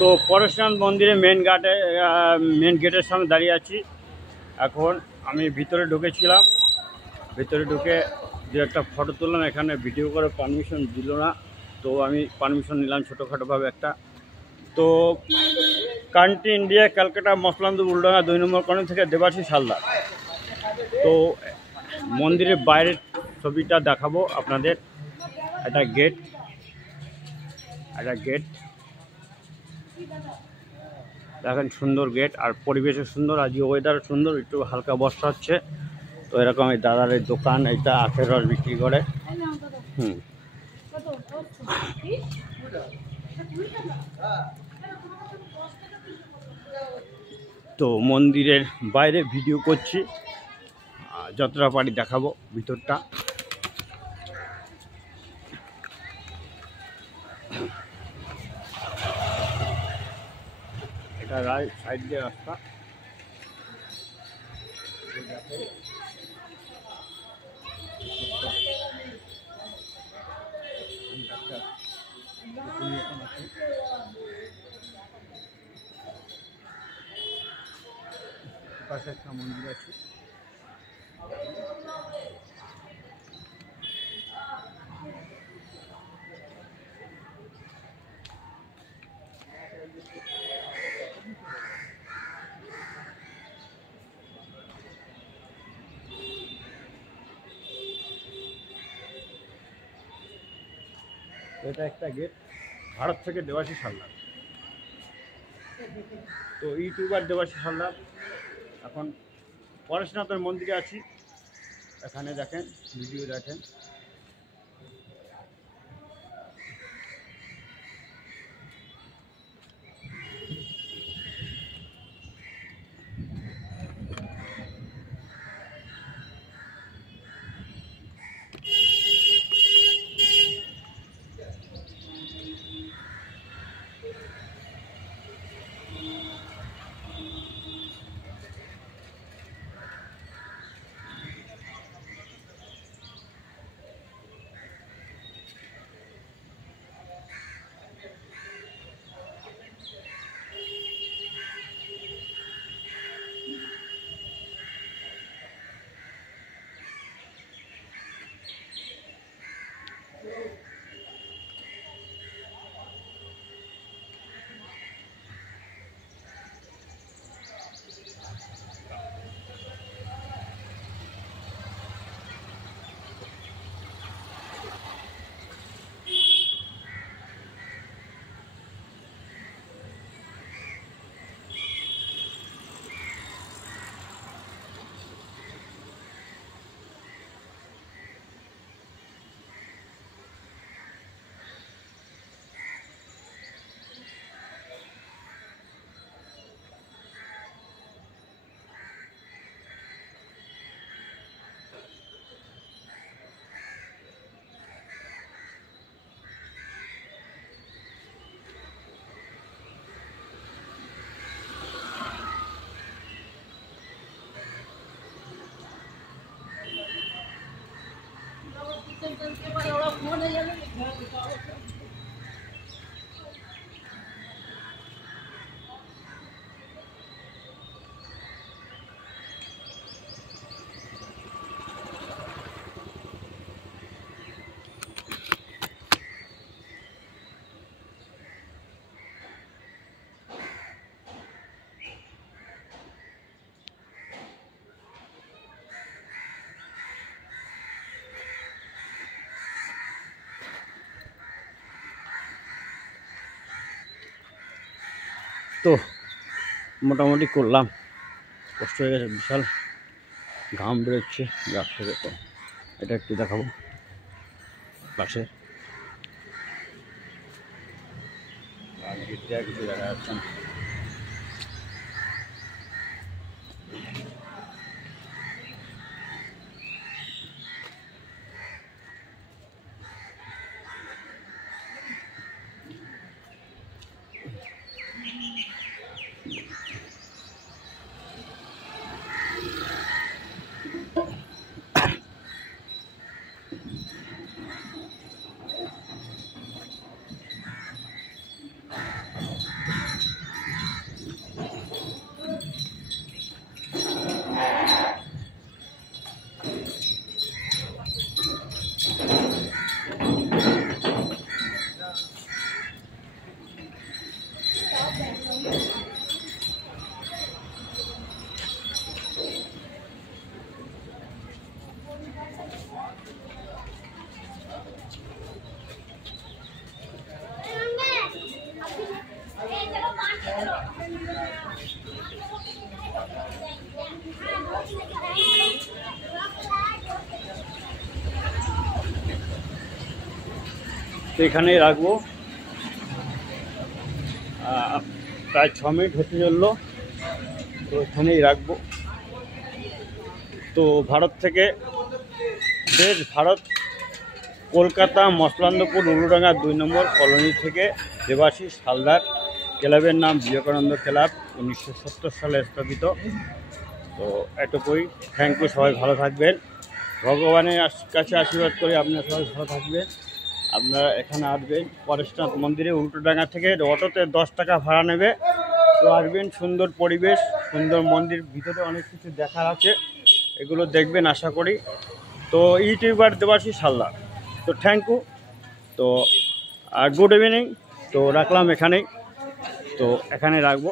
তো পরশুরাম মন্দিরে মেন গেটের সামনে দাঁড়িয়ে আছি। এখন আমি ভিতরে ঢুকেছিলাম, ভিতরে ঢুকে দু একটা ফটো তুললাম। এখানে ভিডিও করে পারমিশন দিল না, তো আমি পারমিশন নিলাম ছোটোখাটোভাবে একটা। তো কান্ট্রি ইন্ডিয়া, ক্যালকাটা, মসলান্দু, উল্ডাঙ্গা 2 নম্বর কর্নার থেকে দেবাশিস হালদার। তো মন্দিরের বাইরের ছবিটা দেখাবো আপনাদের। একটা গেট দেখেন, সুন্দর গেট, আর পরিবেশও সুন্দর, আজকে ওয়েদার সুন্দর, একটু হালকা বর্ষা হচ্ছে। তো এরকম এই দাদার এই দোকান, এইটা আখের রস বিক্রি করে। তো মন্দিরের বাইরে ভিডিও করছি, যতটা পারি দেখাবো ভিতরটা। এটা রাইট সাইড দিয়ে রাস্তা। পাশে একটা মন্দির আছে। এটা একটা গেট, ভারত থেকে দেবাশিস হালদার। তো ইউটিউবার দেবাশিস হালদার। এখন পরেশনাথের মন্দিরে আছি, এখানে দেখেন, ভিডিও দেখেন। তো মোটামুটি করলাম, কষ্ট হয়ে গেছে, বিশাল ঘাম বেরোচ্ছে গাছ থেকে। তো এটা একটু দেখাবো পাশে, আর কিছু দেখা যাচ্ছে না। তো এখানেই রাখবো। প্রায় 6 মিনিট হতে চললো, তো এখানেই রাখবো। তো ভারত থেকে, দেশ ভারত, কলকাতা মসলান্দপুর উলুডাঙ্গা 2 নম্বর কলোনি থেকে দেবাশিস হালদার। ক্লাবের নাম বিবেকানন্দ ক্লাব, 1970 সালে স্থাপিত। তো এটুকুই, থ্যাংক ইউ। সবাই ভালো থাকবেন, ভগবানের কাছে আশীর্বাদ করি আপনারা সবাই ভালো থাকবেন। আপনারা এখানে আসবেন পরেশনাথ মন্দিরে, উল্টোডাঙ্গা থেকে অটোতে 10 টাকা ভাড়া নেবে। তো আসবেন, সুন্দর পরিবেশ, সুন্দর মন্দির, ভিতরে অনেক কিছু দেখার আছে, এগুলো দেখবেন আশা করি। তো ইউটিউবার দেবাশিস হালদার। তো থ্যাংক ইউ। তো গুড ইভিনিং। তো রাখলাম এখানেই, তো এখানে রাখবো।